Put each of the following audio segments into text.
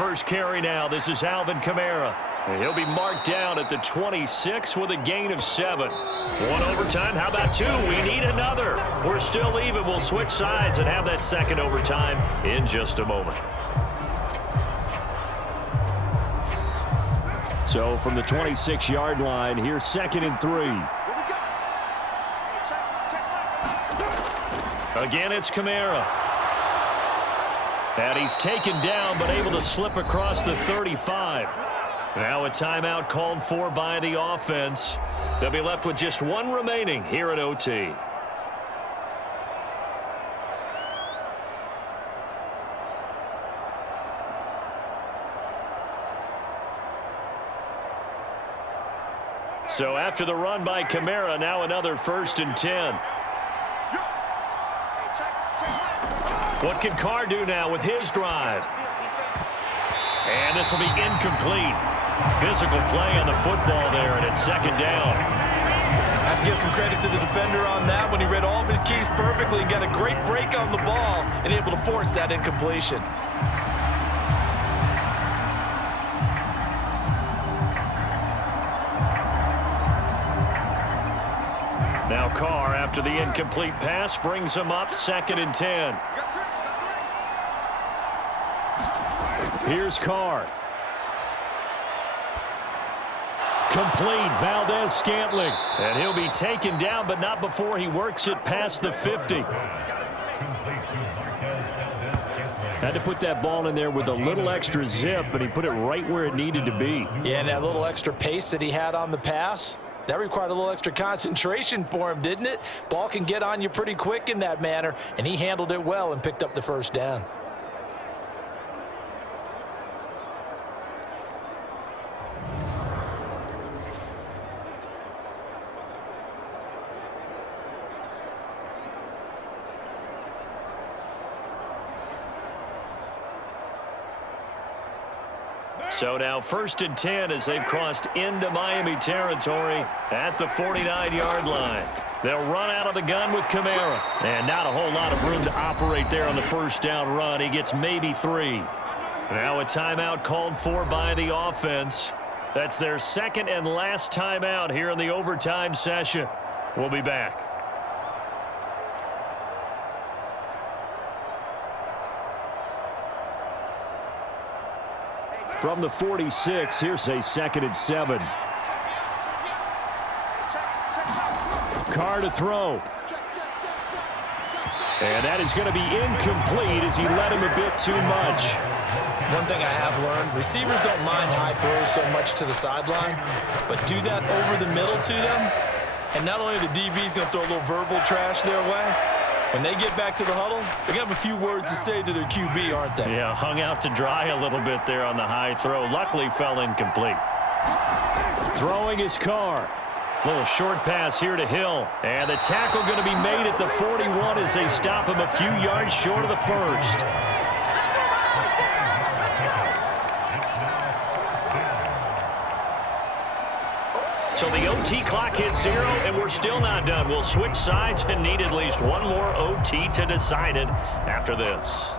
first carry now. This is Alvin Kamara. He'll be marked down at the 26 with a gain of 7. One overtime. How about 2? We need another. We're still even. We'll switch sides and have that second overtime in just a moment. So from the 26-yard line, here's 2nd and 3. Again, it's Kamara. And he's taken down, but able to slip across the 35. Now a timeout called for by the offense. They'll be left with just one remaining here at OT. So after the run by Kamara, now another 1st and 10. What can Carr do now with his drive? And this will be incomplete. Physical play on the football there, and it's 2nd down. I have to give some credit to the defender on that when he read all of his keys perfectly and got a great break on the ball and able to force that incompletion. Now Carr, after the incomplete pass, brings him up 2nd and 10. Here's Carr. Complete, Valdez-Scantling. And he'll be taken down, but not before he works it past the 50. Had to put that ball in there with a little extra zip, but he put it right where it needed to be. Yeah, and that little extra pace that he had on the pass, that required a little extra concentration for him, didn't it? Ball can get on you pretty quick in that manner, and he handled it well and picked up the 1st down. So now 1st and 10 as they've crossed into Miami territory at the 49-yard line. They'll run out of the gun with Kamara. And not a whole lot of room to operate there on the 1st down run. He gets maybe 3. Now a timeout called for by the offense. That's their 2nd and last timeout here in the overtime session. We'll be back. From the 46, here's a 2nd and 7. Carr to throw. And that is going to be incomplete as he led him a bit too much. One thing I have learned, receivers don't mind high throws so much to the sideline, but do that over the middle to them, and not only the DB's going to throw a little verbal trash their way, when they get back to the huddle, they're going to have a few words to say to their QB, aren't they? Yeah, hung out to dry a little bit there on the high throw. Luckily fell incomplete. Throwing his Carr. Little short pass here to Hill. And the tackle going to be made at the 41 as they stop him a few yards short of the 1st. So the OT clock hits 0, and we're still not done. We'll switch sides and need at least one more OT to decide it after this.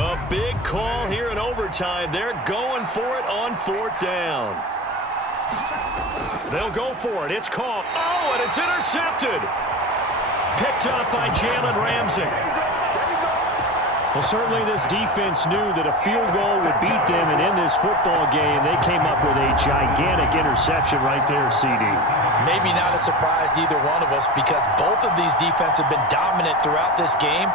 A big call here in overtime. They're going for it on 4th down. They'll go for it. It's caught. Oh, and it's intercepted. Picked up by Jalen Ramsey. Well, certainly this defense knew that a field goal would beat them, and in this football game, they came up with a gigantic interception right there, CD. Maybe not a surprise to either one of us because both of these defenses have been dominant throughout this game.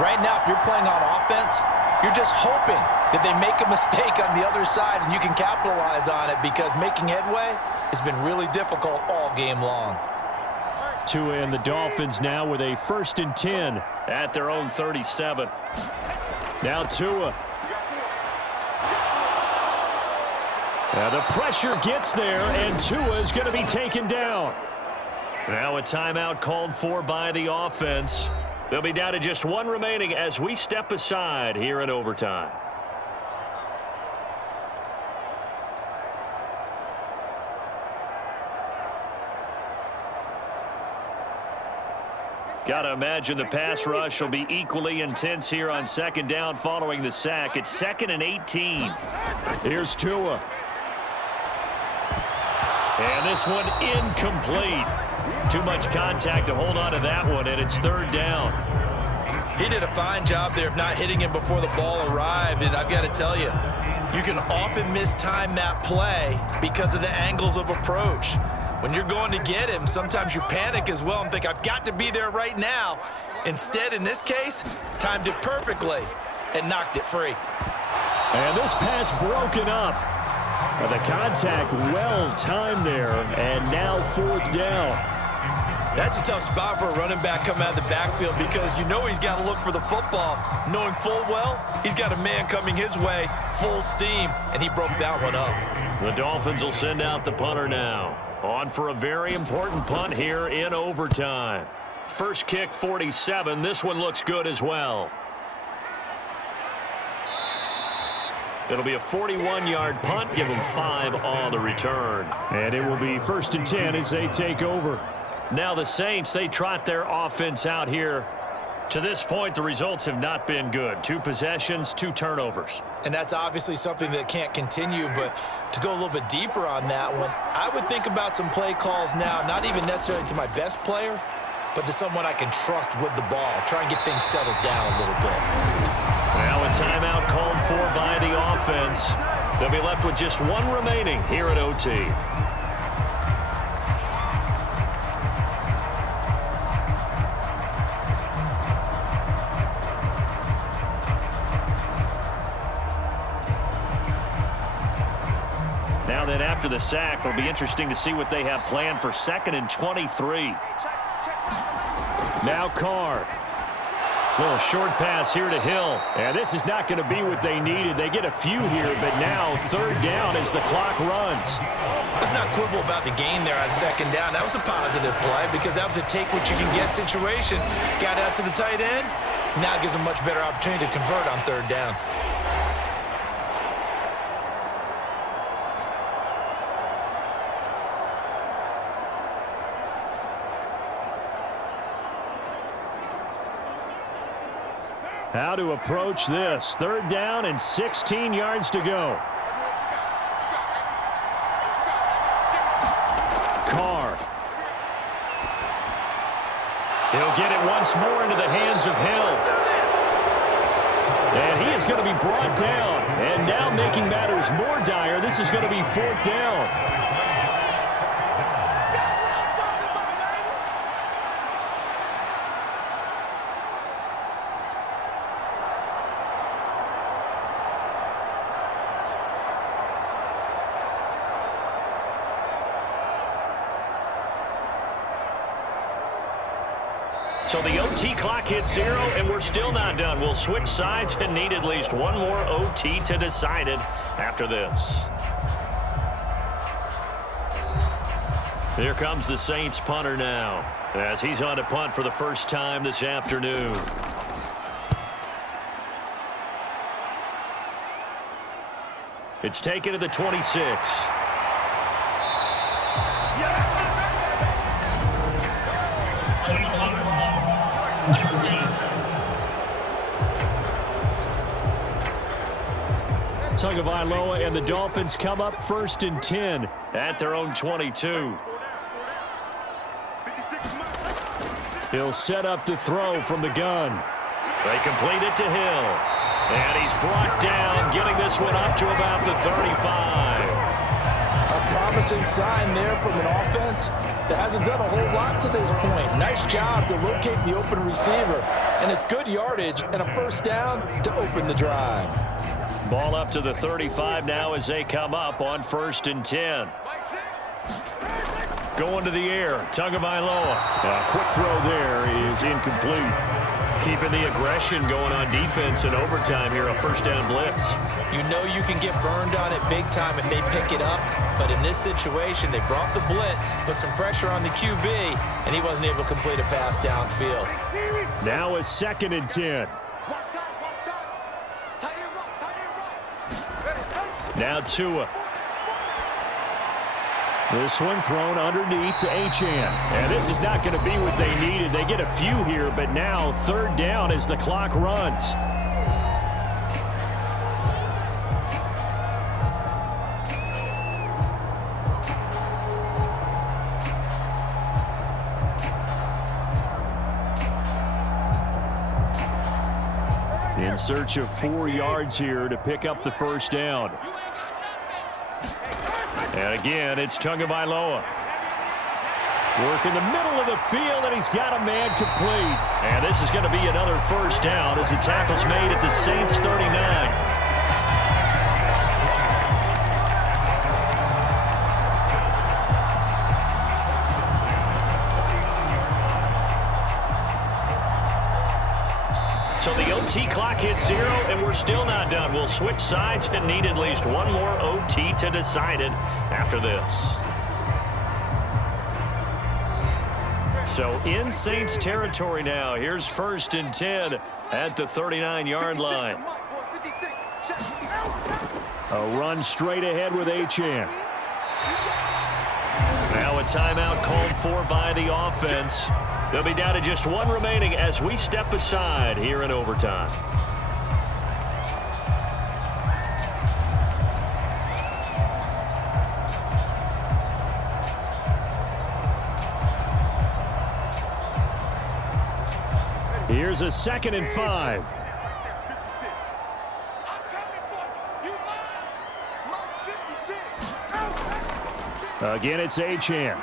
Right now, if you're playing on offense, you're just hoping that they make a mistake on the other side and you can capitalize on it because making headway has been really difficult all game long. Tua and the Dolphins now with a 1st and 10 at their own 37. Now Tua. Now the pressure gets there, and Tua is going to be taken down. Now a timeout called for by the offense. They'll be down to just one remaining as we step aside here in overtime. Got to imagine the pass rush will be equally intense here on second down following the sack. It's 2nd and 18. Here's Tua. And this one incomplete. Too much contact to hold on to that one, and it's 3rd down. He did a fine job there of not hitting him before the ball arrived, and I've got to tell you, you can often mistime that play because of the angles of approach. When you're going to get him, sometimes you panic as well and think, I've got to be there right now. Instead, in this case, timed it perfectly and knocked it free. And this pass broken up. The contact well timed there, and now 4th down. That's a tough spot for a running back coming out of the backfield because you know he's got to look for the football, knowing full well he's got a man coming his way, full steam, and he broke that one up. The Dolphins will send out the punter now. On for a very important punt here in overtime. First kick, 47. This one looks good as well. It'll be a 41-yard punt. Give them 5 on the return. And it will be 1st and 10 as they take over. Now the Saints, they trot their offense out here. To this point, the results have not been good. 2 possessions, 2 turnovers. And that's obviously something that can't continue, but to go a little bit deeper on that one, I would think about some play calls now, not even necessarily to my best player, but to someone I can trust with the ball. Try and get things settled down a little bit. Now a timeout called for by the offense. They'll be left with just 1 remaining here at OT. Now then, after the sack, it'll be interesting to see what they have planned for 2nd and 23. Now Carr. Little short pass here to Hill. And this is not going to be what they needed. They get a few here, but now 3rd down as the clock runs. Let's not quibble about the gain there on 2nd down. That was a positive play because that was a take-what-you-can-get situation. Got out to the tight end. Now it gives them a much better opportunity to convert on 3rd down. How to approach this. 3rd down and 16 yards to go. Carr. He'll get it once more into the hands of Hill. And he is going to be brought down. And now making matters more dire, this is going to be 4th down. So the OT clock hits 0, and we're still not done. We'll switch sides and need at least 1 more OT to decide it after this. Here comes the Saints punter now, as he's on to punt for the first time this afternoon. It's taken to the 26. Tagovailoa and the Dolphins come up 1st and 10 at their own 22. He'll set up to throw from the gun. They complete it to Hill. And he's brought down, getting this one up to about the 35. A promising sign there from an offense that hasn't done a whole lot to this point. Nice job to locate the open receiver. And it's good yardage and a 1st down to open the drive. Ball up to the 35 now as they come up on 1st and 10. Going to the air, Tagovailoa. A quick throw there is incomplete. Keeping the aggression going on defense in overtime here, a 1st down blitz. You know you can get burned on it big time if they pick it up, but in this situation, they brought the blitz, put some pressure on the QB, and he wasn't able to complete a pass downfield. Now a 2nd and 10. Now Tua. This one thrown underneath to Achan. And this is not going to be what they needed. They get a few here, but now third down as the clock runs. In search of 4 yards here to pick up the first down. And again, it's Tagovailoa. Work in the middle of the field, and he's got a man complete. And this is going to be another first down as the tackle's made at the Saints 39. So the OT clock hits 0, and we're still not done. We'll switch sides and need at least one more OT to decide it after this. So in Saints territory now. Here's 1st and 10 at the 39-yard line. A run straight ahead with Achan. Now a timeout called for by the offense. They'll be down to just 1 remaining as we step aside here in overtime. Here's a 2nd and 5. Again, it's Achan.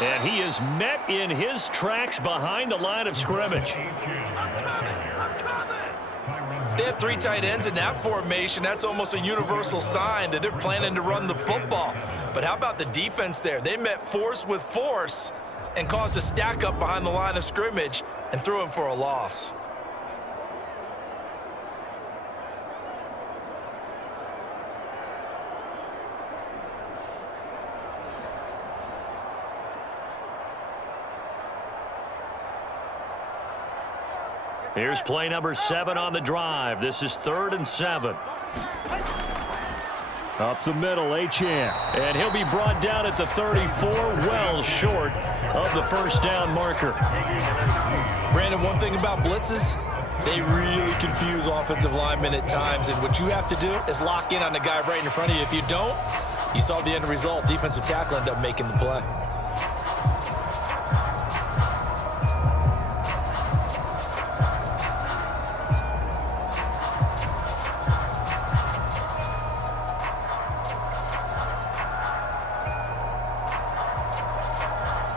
And he is met in his tracks behind the line of scrimmage. They have 3 tight ends in that formation. That's almost a universal sign that they're planning to run the football. But how about the defense there? They met force with force and caused a stack up behind the line of scrimmage and threw him for a loss. Here's play number 7 on the drive. This is 3rd and 7. Up the middle, Achan. And he'll be brought down at the 34, well short of the first down marker. Brandon, one thing about blitzes, they really confuse offensive linemen at times. And what you have to do is lock in on the guy right in front of you. If you don't, you saw the end result. Defensive tackle ended up making the play.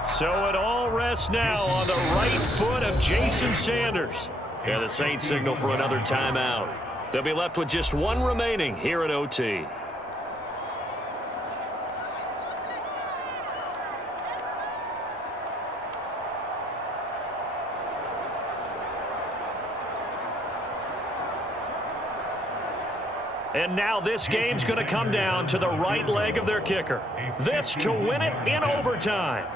So it all rests now on the right foot of Jason Sanders. And the Saints signal for another timeout. They'll be left with just 1 remaining here at OT. And now this game's going to come down to the right leg of their kicker. This to win it in overtime.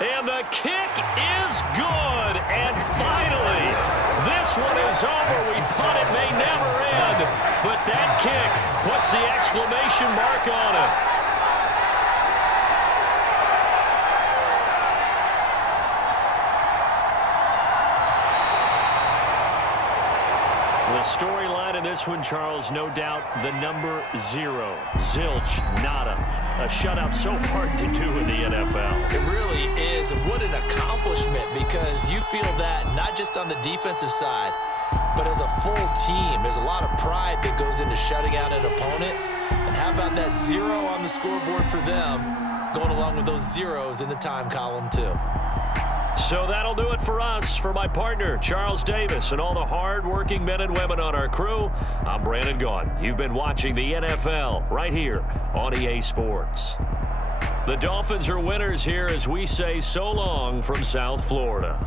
And the kick is good. And finally, this one is over. We thought it may never end, but that kick puts the exclamation mark on it. The storyline in this one, Charles, no doubt the number 0. Zilch, nada. A shutout so hard to do in the NFL. It really is, and what an accomplishment, because you feel that not just on the defensive side, but as a full team. There's a lot of pride that goes into shutting out an opponent. And how about that 0 on the scoreboard for them, going along with those zeros in the time column too. So that'll do it for us. For my partner, Charles Davis, and all the hard-working men and women on our crew, I'm Brandon Gaudin. You've been watching the NFL right here on EA Sports. The Dolphins are winners here as we say so long from South Florida.